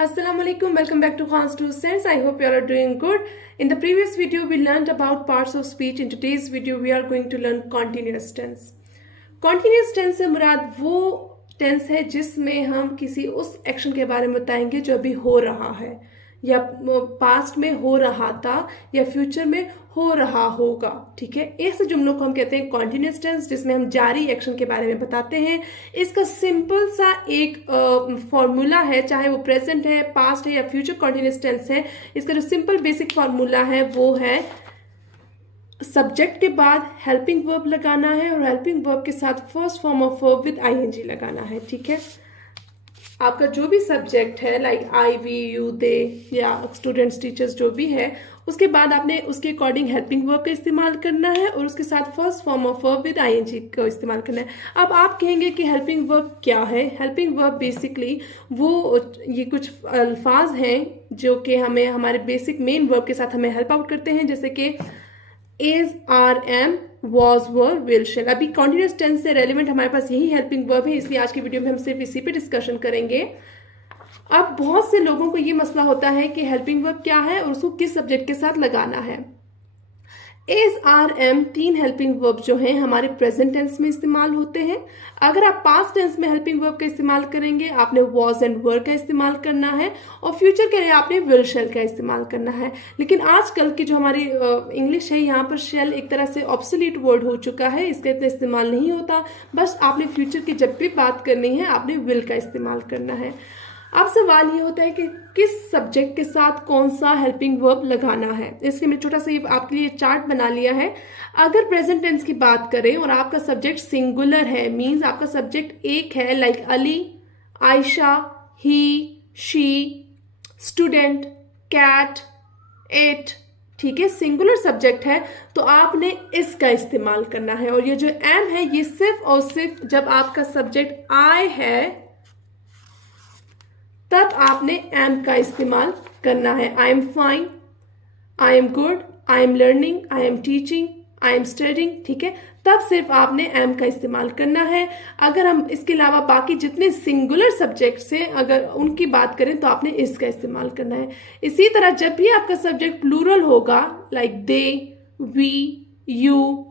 Assalamu alaikum, welcome back to Khan's Two Cents. I hope you all are doing good. In the previous video, we learned about parts of speech. In today's video, we are going to learn continuous tense. Continuous tense से मुराद वो tense है जिसमें हम किसी उस action के बारे में बताएंगे जो अभी हो रहा है या पास्ट में हो रहा था या फ्यूचर में हो रहा होगा। ठीक है, ऐसे जुमलों को हम कहते हैं कॉन्टिन्यूस टेंस, जिसमें हम जारी एक्शन के बारे में बताते हैं। इसका सिंपल सा एक फॉर्मूला है, चाहे वो प्रेजेंट है, पास्ट है या फ्यूचर कॉन्टिन्यूस टेंस है। इसका जो सिंपल बेसिक फॉर्मूला है वो है सब्जेक्ट के बाद हेल्पिंग वर्ब लगाना है और हेल्पिंग वर्ब के साथ first form of verb with ING लगाना है। ठीक है, आपका जो भी सब्जेक्ट है like I we you they या स्टूडेंट्स टीचर्स जो भी है, उसके बाद आपने उसके अकॉर्डिंग हेल्पिंग वर्ब का इस्तेमाल करना है और उसके साथ first form of verb with ING का इस्तेमाल करना है। अब आप कहेंगे कि हेल्पिंग वर्ब क्या है? हेल्पिंग वर्ब बेसिकली ये कुछ अल्फाज हैं जो कि हमें हमारे बेसिक मेन वर्ब के साथ हमें हेल्प आउट करते हैं, जैसे कि is, are, am, was, were, will, shall. अभी कॉन्टिन्यूस टेंस से रेलिवेंट हमारे पास यही हेल्पिंग वर्ब है, इसलिए आज की वीडियो में हम सिर्फ इसी पे डिस्कशन करेंगे। अब बहुत से लोगों को ये मसला होता है कि हेल्पिंग वर्ब क्या है और उसको किस सब्जेक्ट के साथ लगाना है। इज, आर, एम तीन हेल्पिंग वर्ब जो हैं हमारे प्रेजेंट टेंस में इस्तेमाल होते हैं। अगर आप पास्ट टेंस में हेल्पिंग वर्ब का इस्तेमाल करेंगे, आपने वॉज एंड वर का इस्तेमाल करना है और फ्यूचर के लिए आपने विल, शेल का इस्तेमाल करना है। लेकिन आजकल की जो हमारी इंग्लिश है, यहाँ पर शेल एक तरह से ऑब्सोलीट वर्ड हो चुका है, इसका इतना इस्तेमाल नहीं होता। बस आपने फ्यूचर की जब भी बात करनी है आपने विल का इस्तेमाल करना है। अब सवाल ये होता है कि किस सब्जेक्ट के साथ कौन सा हेल्पिंग वर्ब लगाना है। इसलिए मैं छोटा सा ये आपके लिए चार्ट बना लिया है। अगर प्रेजेंट टेंस की बात करें और आपका सब्जेक्ट सिंगुलर है, मींस आपका सब्जेक्ट एक है, like Ali, Ayesha, he, she, student, cat, it, ठीक है, सिंगुलर सब्जेक्ट है तो आपने इसका इस्तेमाल करना है। और ये जो एम है ये सिर्फ और सिर्फ जब आपका सब्जेक्ट आई है तब आपने एम का इस्तेमाल करना है। I am fine, I am good, I am learning, I am teaching, I am studying, ठीक है, तब सिर्फ आपने एम का इस्तेमाल करना है। अगर हम इसके अलावा बाकी जितने सिंगुलर सब्जेक्ट्स हैं अगर उनकी बात करें तो आपने इसका इस्तेमाल करना है। इसी तरह जब भी आपका सब्जेक्ट प्लूरल होगा, like they, we, you,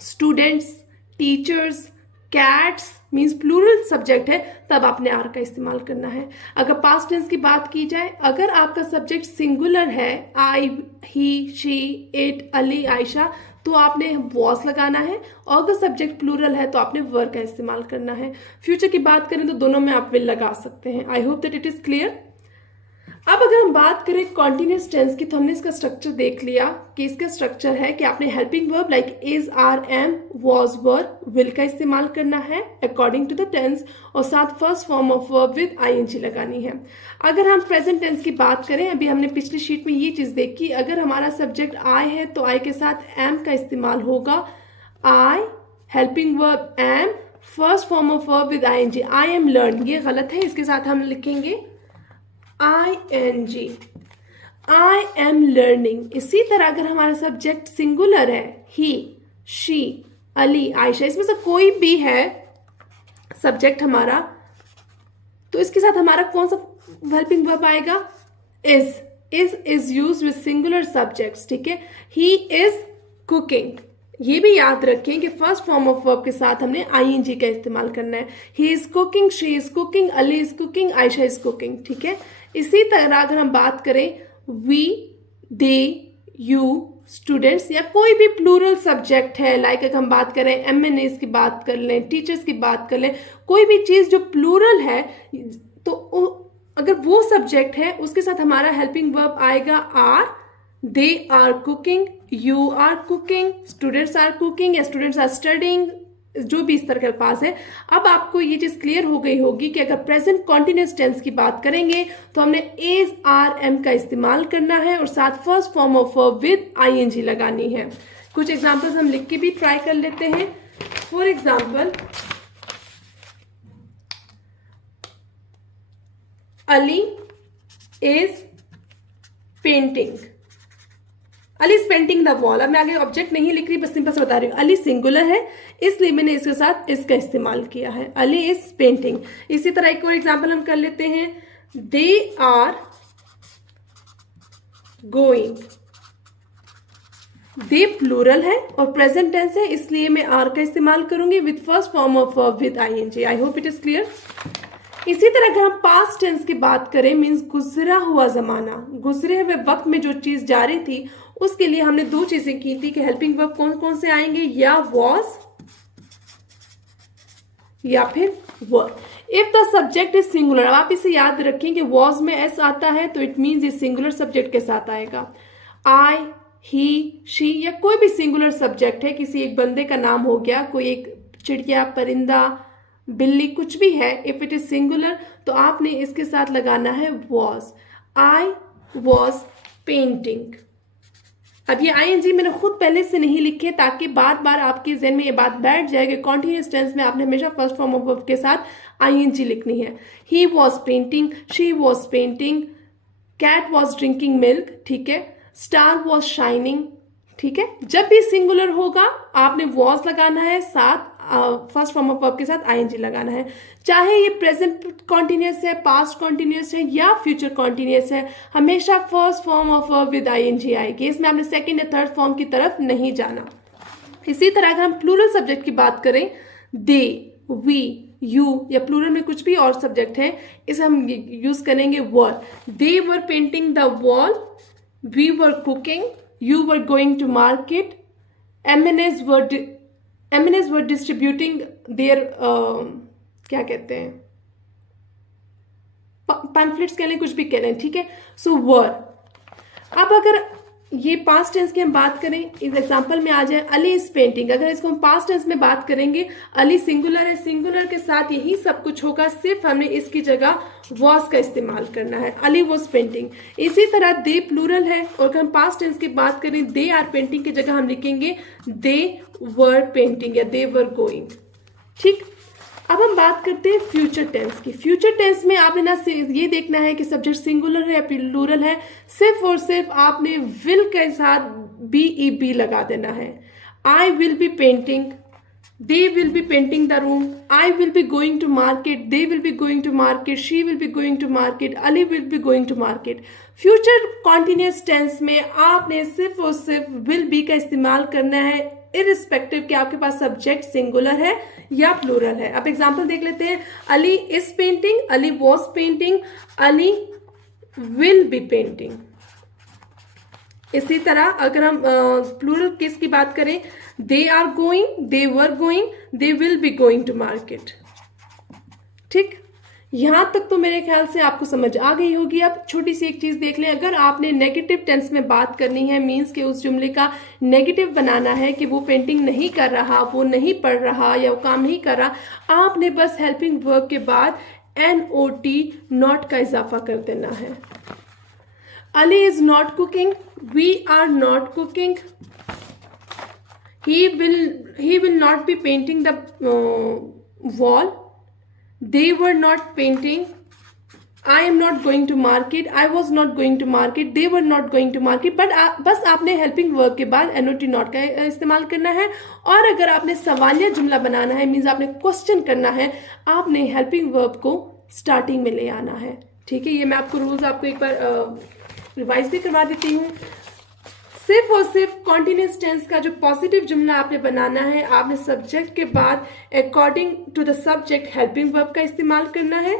students, teachers, cats, means plural subject है, तब आपने आर का इस्तेमाल करना है। अगर पास्ट टेंस की बात की जाए, अगर आपका सब्जेक्ट सिंगुलर है, आई, ही, शी, इट, अली, आयशा, तो आपने वॉज लगाना है। और अगर सब्जेक्ट प्लूरल है तो आपने वर का इस्तेमाल करना है। फ्यूचर की बात करें तो दोनों में आप विल लगा सकते हैं। I hope that it is clear. अब अगर हम बात करें कॉन्टिन्यूस टेंस की, तो हमने इसका स्ट्रक्चर देख लिया कि इसका स्ट्रक्चर है कि आपने helping verb like is, are, am, was, were, will का इस्तेमाल करना है अकॉर्डिंग टू द टेंस और साथ first form of verb with ING लगानी है। अगर हम प्रेजेंट टेंस की बात करें, अभी हमने पिछली शीट में ये चीज देखी, अगर हमारा सब्जेक्ट आई है तो आई के साथ एम का इस्तेमाल होगा। I, helping verb am, first form of verb with ING. I am learn, ये गलत है, इसके साथ हम लिखेंगे ING, आई एम लर्निंग। इसी तरह अगर हमारा सब्जेक्ट सिंगुलर है, ही, शी, अली, आयशा, इसमें से कोई भी है सब्जेक्ट हमारा, तो इसके साथ हमारा कौन सा हेल्पिंग वर्ब आएगा? Is used with singular subjects, ठीक है। ही इज कुकिंग, ये भी याद रखें कि फर्स्ट फॉर्म ऑफ वर्ब के साथ हमने आईएनजी का इस्तेमाल करना है। He is cooking, she is cooking, Ali is cooking, Ayesha is cooking, ठीक है। इसी तरह अगर हम बात करें वी, दे, यू, स्टूडेंट्स या कोई भी प्लूरल सब्जेक्ट है, लाइक अगर हम बात करें एमएनएस की बात कर लें, टीचर्स की बात कर लें, कोई भी चीज जो प्लूरल है तो अगर वो सब्जेक्ट है उसके साथ हमारा हेल्पिंग वर्ब आएगा are. They are cooking, you are cooking, students are cooking या स्टूडेंट्स आर स्टडिंग, जो भी इस तरह के अल्फाज है। अब आपको ये चीज क्लियर हो गई होगी कि अगर प्रेजेंट कॉन्टिन्यूस टेंस की बात करेंगे तो हमने इज, आर, एम का इस्तेमाल करना है और साथ first form of verb with ING लगानी है। कुछ एग्जांपल्स हम लिख के भी ट्राई कर लेते हैं। For example, Ali is painting, Ali is painting the wall. अब मैं आगे ऑब्जेक्ट नहीं लिख रही, बस सिंपल से बता रही हूँ। अली सिंगुलर है इसलिए मैंने इसके साथ इसका इस्तेमाल किया है, अली इज पेंटिंग। इसी तरह एक और एग्जांपल हम कर लेते हैं। They are going. They plural है और प्रेजेंट टेंस है, इसलिए मैं आर का इस्तेमाल करूंगी with first form of verb with ING. I hope it is clear. इसी तरह अगर हम पास्ट टेंस की बात करें, मीन्स गुजरा हुआ जमाना, गुजरे हुए वक्त में जो चीज जारी थी, उसके लिए हमने दो चीजें की थी कि हेल्पिंग वर्ब कौन कौन से आएंगे, या वॉज या फिर were. If the subject is singular, आप इसे याद रखें कि वॉज में एस आता है तो इट मीन्स ये सिंगुलर सब्जेक्ट के साथ आएगा। आई, ही, शी या कोई भी सिंगुलर सब्जेक्ट है, किसी एक बंदे का नाम हो गया, कोई एक चिड़िया, परिंदा, बिल्ली, कुछ भी है, इफ इट इज सिंगुलर तो आपने इसके साथ लगाना है वॉज। I was painting. अब ये आईएनजी मैंने खुद पहले से नहीं लिखे ताकि बार बार आपके ज़हन में ये बात बैठ जाए कि कॉन्टिन्यूअस टेंस में आपने हमेशा फर्स्ट फॉर्म ऑफ वर्ब के साथ आईएनजी लिखनी है। He was painting, she was painting, cat was drinking milk, ठीक है, स्टार वॉज शाइनिंग, ठीक है। जब भी सिंगुलर होगा आपने वॉज लगाना है, साथ फर्स्ट फॉर्म ऑफ वर्ब के साथ आईएनजी लगाना है। चाहे ये प्रेजेंट कॉन्टिन्यूअस है, पास्ट कॉन्टिन्यूअस है या फ्यूचर कॉन्टिन्यूअस है, हमेशा first form of verb with ING आएगी। इसमें आपने सेकंड या थर्ड फॉर्म की तरफ नहीं जाना। इसी तरह अगर हम प्लूरल सब्जेक्ट की बात करें, दे, वी, यू या प्लूरल में कुछ भी और सब्जेक्ट है, इसे हम यूज करेंगे were. They were painting the wall, we were cooking, you were going to market, MNS were distributing there क्या कहते हैं, पैम्फलेट्स कह लें, कुछ भी कह लें, ठीक है। सो वर। अब अगर ये पास्ट टेंस की हम बात करें, इस एग्जांपल में आ जाए अली इज पेंटिंग, अगर इसको हम पास्ट टेंस में बात करेंगे, अली सिंगुलर है, सिंगुलर के साथ यही सब कुछ होगा, सिर्फ हमने इसकी जगह वॉज का इस्तेमाल करना है, अली वॉज पेंटिंग। इसी तरह दे प्लूरल है और अगर हम पास्ट टेंस की बात करें, दे आर पेंटिंग की जगह हम लिखेंगे दे वर पेंटिंग या दे वर गोइंग, ठीक। अब हम बात करते हैं फ्यूचर टेंस की। फ्यूचर टेंस में आपने ना ये देखना है कि सब्जेक्ट सिंगुलर है या प्लूरल है, सिर्फ और सिर्फ आपने विल के साथ बी लगा देना है। I will be painting, they will be painting the room, I will be going to market, they will be going to market, she will be going to market, Ali will be going to market. Future continuous tense में आपने सिर्फ और सिर्फ will be का इस्तेमाल करना है, irrespective कि आपके पास सब्जेक्ट सिंगुलर है या प्लूरल है। अब एग्जांपल देख लेते हैं, Ali is painting, Ali was painting, Ali will be painting. इसी तरह अगर हम प्लूरल केस की बात करें, they are going, they were going, they will be going to market, ठीक। यहां तक तो मेरे ख्याल से आपको समझ आ गई होगी। अब छोटी सी एक चीज देख लें, अगर आपने नेगेटिव टेंस में बात करनी है, मीन्स के उस जुमले का नेगेटिव बनाना है कि वो पेंटिंग नहीं कर रहा, वो नहीं पढ़ रहा या वो काम नहीं कर रहा, आपने बस हेल्पिंग वर्ब के बाद NOT नॉट का इजाफा कर देना है। Ali is not cooking, we are not cooking, he will not be painting the wall, they were not painting, I am not going to market, I was not going to market, they were not going to market। But बस आपने helping verb के बाद NOT not का इस्तेमाल करना है। और अगर आपने सवालिया जुमला बनाना है, मीन्स आपने क्वेश्चन करना है, आपने हेल्पिंग वर्ब को स्टार्टिंग में ले आना है, ठीक है। ये मैं आपको रूल्स आपको एक बार रिवाइज भी करवा देती हूँ। सिर्फ और सिर्फ कॉन्टिन्यूअस टेंस का जो पॉजिटिव जुमला आपने बनाना है, आपने सब्जेक्ट के बाद according to the subject helping verb का इस्तेमाल करना है,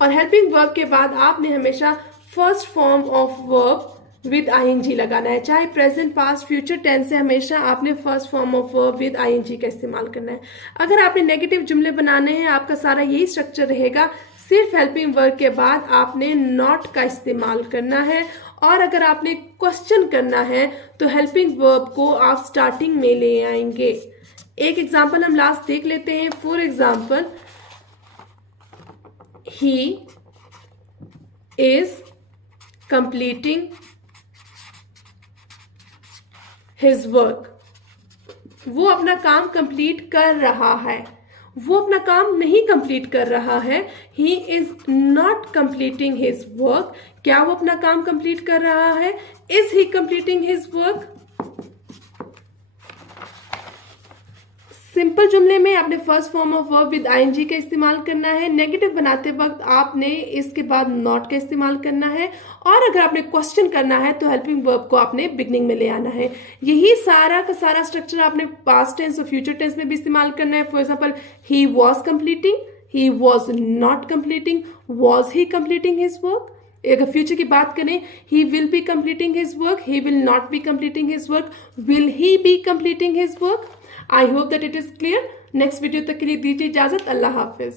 और हेल्पिंग वर्ब के बाद आपने हमेशा first form of verb with ING लगाना है। चाहे प्रेजेंट, पास्ट, फ्यूचर टेंस है, हमेशा आपने first form of verb with ING का इस्तेमाल करना है। अगर आपने नेगेटिव जुमले बनाने हैं, आपका सारा यही स्ट्रक्चर रहेगा, सिर्फ हेल्पिंग वर्ब के बाद आपने नॉट का इस्तेमाल करना है, और अगर आपने क्वेश्चन करना है तो हेल्पिंग वर्ब को आप स्टार्टिंग में ले आएंगे। एक एग्जांपल हम लास्ट देख लेते हैं। For example, he is completing his work, वो अपना काम कंप्लीट कर रहा है, वो अपना काम नहीं कंप्लीट कर रहा है। He is not completing his work, क्या वो अपना काम कंप्लीट कर रहा है? Is he completing his work? Simple जुमले में आपने first form of verb with ING का इस्तेमाल करना है। नेगेटिव बनाते वक्त आपने इसके बाद नॉट का इस्तेमाल करना है, और अगर आपने क्वेश्चन करना है तो हेल्पिंग वर्ब को आपने बिगनिंग में ले आना है। यही सारा का सारा स्ट्रक्चर आपने पास्ट टेंस और फ्यूचर टेंस में भी इस्तेमाल करना है। For example, he was completing, he was not completing, was he completing his work. अगर फ्यूचर की बात करें, he will be completing his work, he will not be completing his work, will he be completing his work. I hope that it is clear. Next video तक के लिए दीजिए इजाजत। अल्लाह हाफिज।